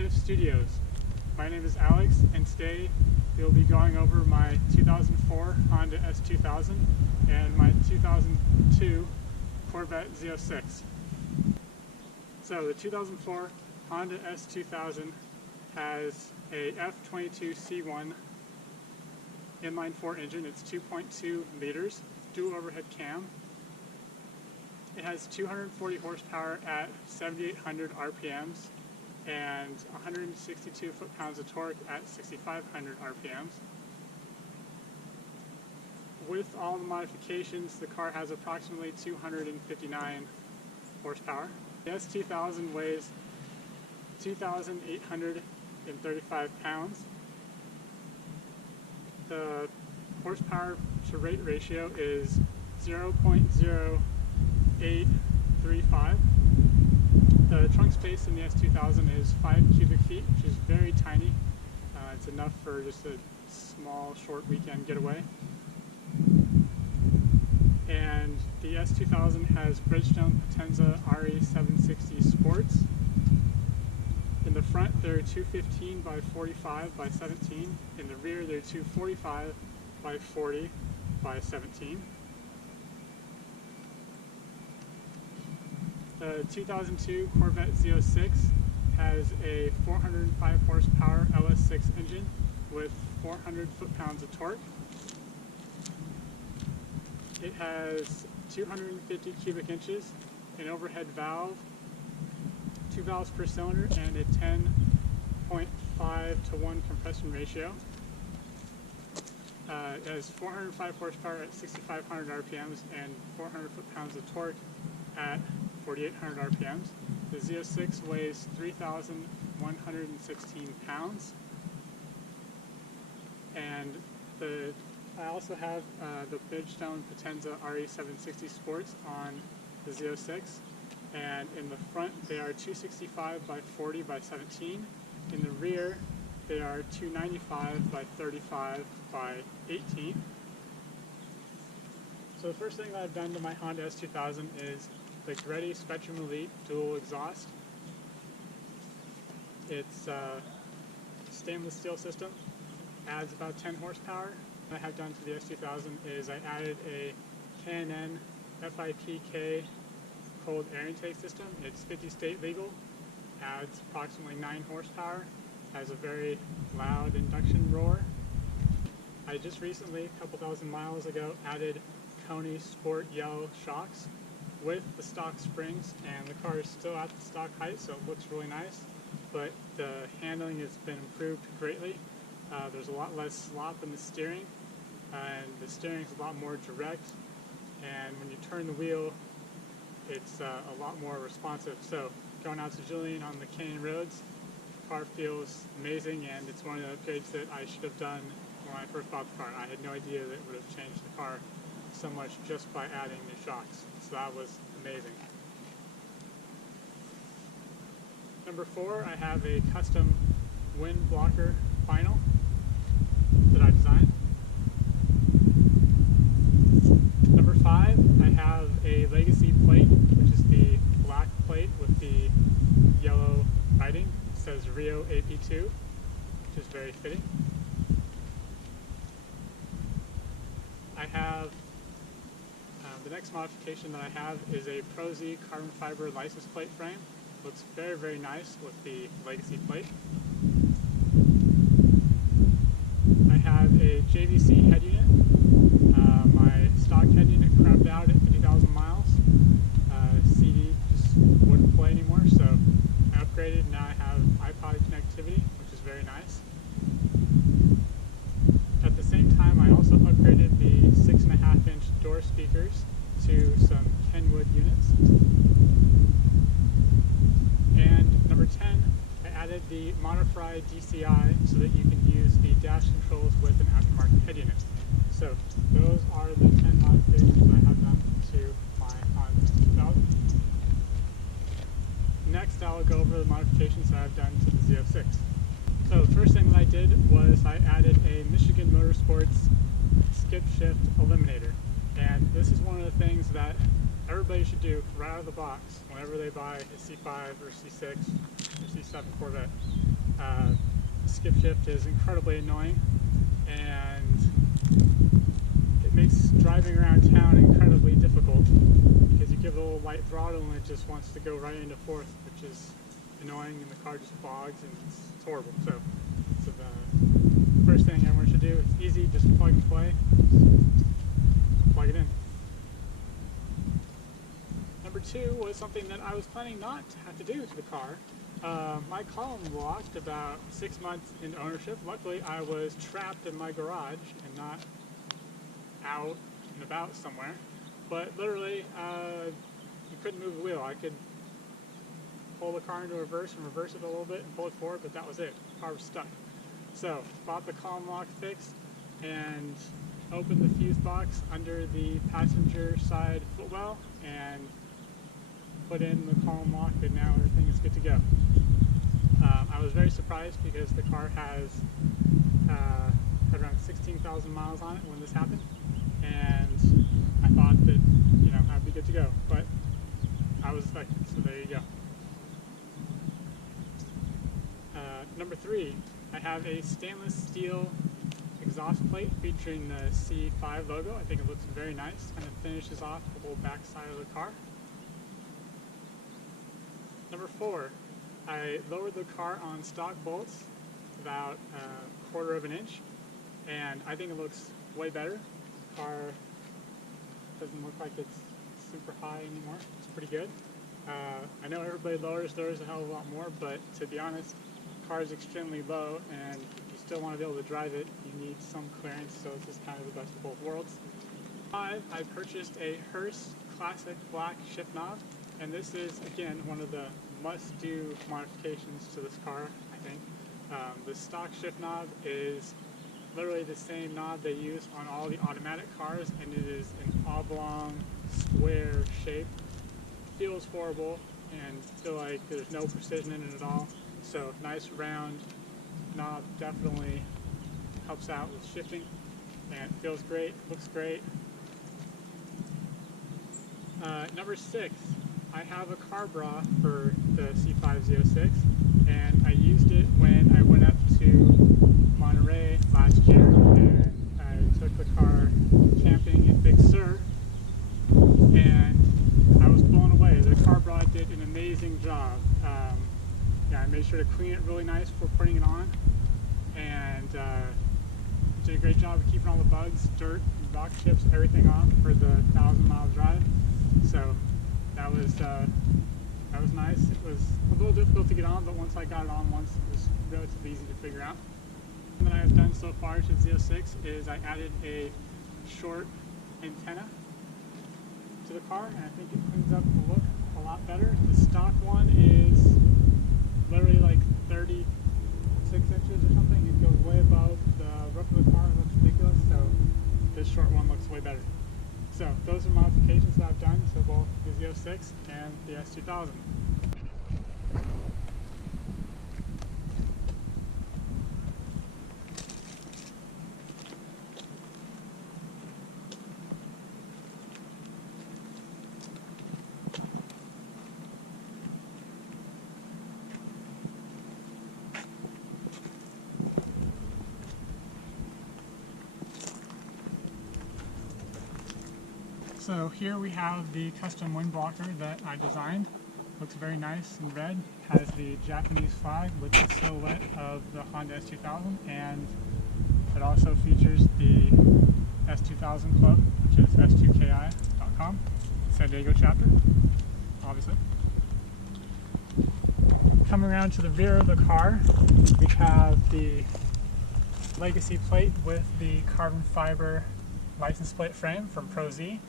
StickShiftStudios. My name is Alex, and today we'll be going over my 2004 Honda S2000 and my 2002 Corvette Z06. So the 2004 Honda S2000 has a F22 C1 inline 4 engine. It's 2.2 liters, dual overhead cam. It has 240 horsepower at 7,800 RPMs and 162 foot-pounds of torque at 6,500 RPMs. With all the modifications, the car has approximately 259 horsepower. The S2000 weighs 2,835 pounds. The horsepower to rate ratio is 0.0835. The trunk space in the S2000 is 5 cubic feet, which is very tiny. It's enough for just a small, short weekend getaway. And the S2000 has Bridgestone Potenza RE760 Sports. In the front, they're 215 by 45 by 17. In the rear, they're 245 by 40 by 17. The 2002 Corvette Z06 has a 405 horsepower LS6 engine with 400 foot-pounds of torque. It has 250 cubic inches, an overhead valve, 2 valves per cylinder, and a 10.5:1 compression ratio. It has 405 horsepower at 6,500 RPMs and 400 foot-pounds of torque at 4,800 RPMs. The Z06 weighs 3,116 pounds. And I also have the Bridgestone Potenza RE760 Sports on the Z06. And in the front, they are 265 by 40 by 17. In the rear, they are 295 by 35 by 18. So the first thing that I've done to my Honda S2000 is the Greddy Spectrum Elite dual exhaust. It's a stainless steel system, adds about 10 horsepower. What I have done to the S2000 is I added a K&N FIPK cold air intake system. It's 50 state legal, adds approximately 9 horsepower, has a very loud induction roar. I just recently, a couple thousand miles ago, added Koni Sport Yellow shocks with the stock springs, and the car is still at the stock height, so it looks really nice, but the handling has been improved greatly. There's a lot less slop in the steering, and the steering is a lot more direct, and when you turn the wheel, it's a lot more responsive. So going out to Julian on the Canyon roads, the car feels amazing, and it's one of the upgrades that I should have done when I first bought the car. I had no idea that it would have changed the car so much just by adding new shocks. So that was amazing. Number 4, I have a custom wind blocker vinyl that I designed. Number 5, I have a legacy plate, which is the black plate with the yellow writing. It says Rio AP2, which is very fitting. I have the next modification that I have is a Pro Z carbon fiber license plate frame. Looks very, very nice with the legacy plate. I have a JVC head unit. My stock head unit crapped out at 50,000 miles. CD just wouldn't play anymore, so I upgraded. Now I have iPod connectivity, which is very nice. At the same time, I also upgraded the 6.5-inch door speakers to some Kenwood units. And number 10, I added the Modify DCI so that you can use the dash controls with an aftermarket head unit. So those are the 10 modifications I have done to my Honda S2000. Next, I'll go over the modifications that I've done to the Z06. So the first thing that I did was I added a Michigan Motorsports skip shift eliminator. And this is one of the things that everybody should do right out of the box whenever they buy a C5 or C6 or C7 Corvette. Skip shift is incredibly annoying, and it makes driving around town incredibly difficult because you give it a little light throttle and it just wants to go right into fourth, which is annoying, and the car just bogs and it's horrible. So the first thing everyone should do, it's easy, just plug and play, plug it in. Number two was something that I was planning not to have to do to the car. My column locked about 6 months into ownership. Luckily, I was trapped in my garage and not out and about somewhere. But literally, you couldn't move the wheel. I could pull the car into reverse and reverse it a little bit and pull it forward, but that was it. The car was stuck. So, bought the column lock fixed and opened the fuse box under the passenger side footwell and put in the column lock, and now everything is good to go. I was very surprised because the car had around 16,000 miles on it when this happened, and I thought that, you know, I'd be good to go, but I was affected, so there you go. Number three, I have a stainless steel exhaust plate featuring the C5 logo. I think it looks very nice, and it finishes off the whole back side of the car. Number four, I lowered the car on stock bolts about a 1/4 of an inch, and I think it looks way better. The car doesn't look like it's super high anymore. It's pretty good. I know everybody lowers theirs a hell of a lot more, but to be honest, the car is extremely low, and if you still want to be able to drive it, you need some clearance, so this is kind of the best of both worlds. Five, I purchased a Hurst classic black shift knob, and this is, again, one of the must-do modifications to this car, I think. The stock shift knob is literally the same knob they use on all the automatic cars, and it is an oblong, square shape. Feels horrible, and feel like there's no precision in it at all. So nice round knob definitely helps out with shifting, and it feels great, looks great. Number six, I have a car bra for the C5 Z06, and I used it when I went up to Monterey last year, and I took the car camping in Big Sur, and I was blown away. The car bra did an amazing job. Yeah, I made sure to clean it really nice before putting it on, and did a great job of keeping all the bugs, dirt, rock chips, everything off for the 1,000-mile drive. So that was nice. It was a little difficult to get on, but once I got it on once, it was relatively easy to figure out. What I have done so far to the Z06 is I added a short antenna to the car, and I think it cleans up the look a lot better. The stock one is literally like 36 inches or something. It goes way above the roof of the car. It looks ridiculous, so this short one looks way better. So those are modifications that I've done to both the Z06 and the S2000. So here we have the custom wind blocker that I designed. Looks very nice in red. Has the Japanese flag with the silhouette of the Honda S2000, and it also features the S2000 Club, which is s2ki.com, San Diego chapter, obviously. Coming around to the rear of the car, we have the legacy plate with the carbon fiber license plate frame from Pro Z.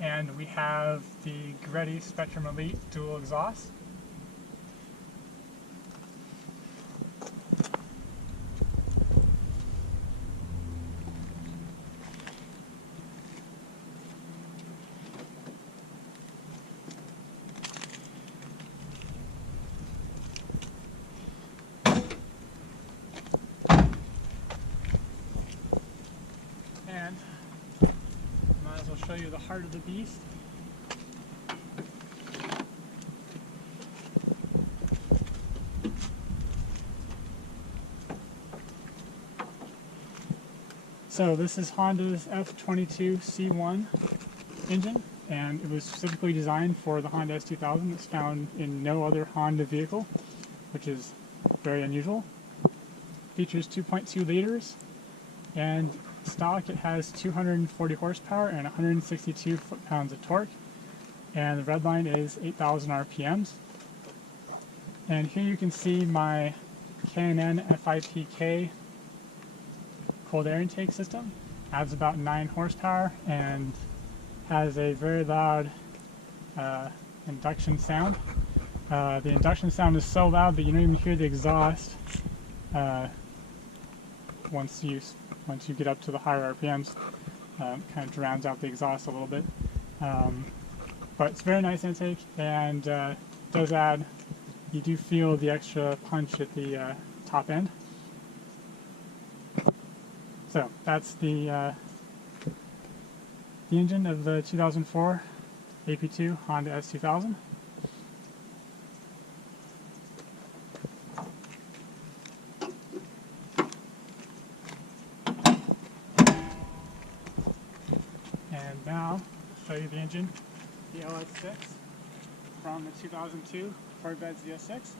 And we have the Greddy Spectrum Elite dual exhaust. And might as well show you the heart of the beast. So this is Honda's F22 C1 engine, and it was specifically designed for the Honda S2000. It's found in no other Honda vehicle, which is very unusual. Features 2.2 liters, and stock it has 240 horsepower and 162 foot-pounds of torque, and the red line is 8,000 RPMs. And here you can see my K&N FIPK cold air intake system. Adds about 9 horsepower and has a very loud induction sound. The induction sound is so loud that you don't even hear the exhaust once you get up to the higher RPMs. Kind of drowns out the exhaust a little bit. But it's very nice intake, and does add, you do feel the extra punch at the top end. So that's the engine of the 2004 AP2 Honda S2000. And now I'll show you the engine, the LS6 from the 2002 Corvette Z06.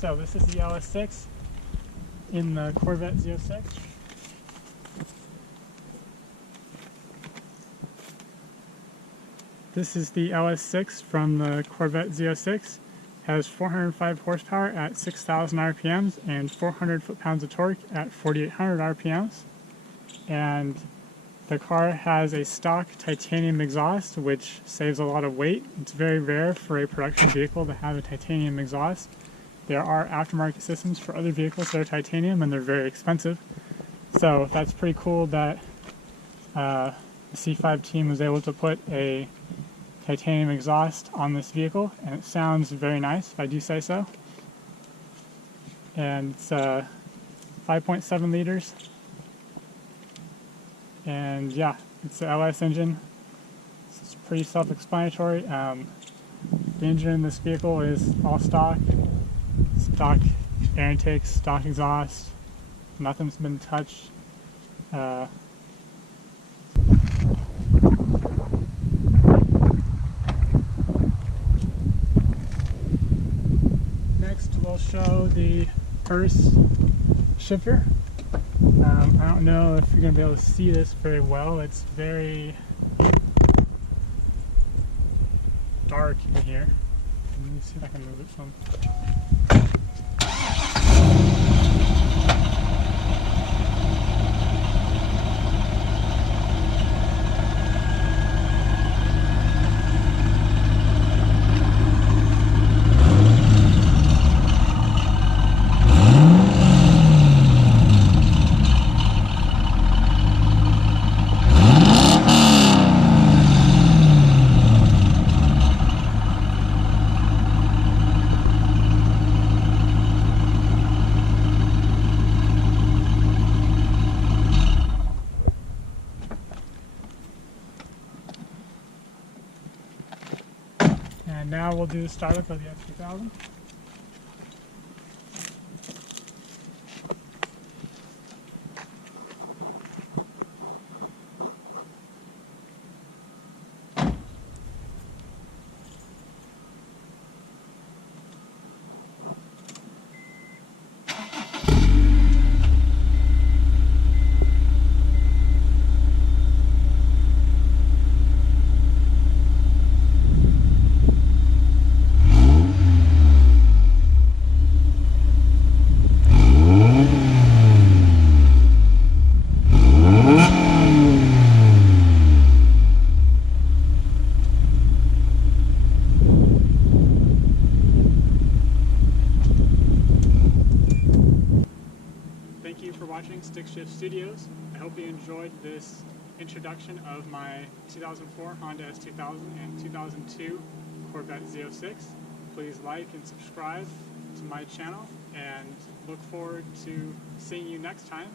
So this is the LS6 in the Corvette Z06. This is the LS6 from the Corvette Z06. Has 405 horsepower at 6,000 RPMs and 400 foot-pounds of torque at 4,800 RPMs. And the car has a stock titanium exhaust, which saves a lot of weight. It's very rare for a production vehicle to have a titanium exhaust. There are aftermarket systems for other vehicles that are titanium, and they're very expensive. So that's pretty cool that the C5 team was able to put a titanium exhaust on this vehicle, and it sounds very nice, if I do say so. And it's 5.7 liters, and yeah, it's an LS engine. It's pretty self-explanatory. The engine in this vehicle is all stock air intake, stock exhaust, nothing's been touched. Next we'll show the Hurst shifter. I don't know if you're going to be able to see this very well. It's very dark in here. Let me see if I can move it some. And now we'll do the startup of the S2000. Thank you for watching StickShiftStudios. I hope you enjoyed this introduction of my 2004 Honda S2000 and 2002 Corvette Z06. Please like and subscribe to my channel, and look forward to seeing you next time.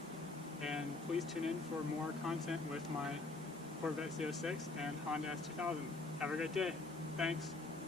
And please tune in for more content with my Corvette Z06 and Honda S2000. Have a great day. Thanks.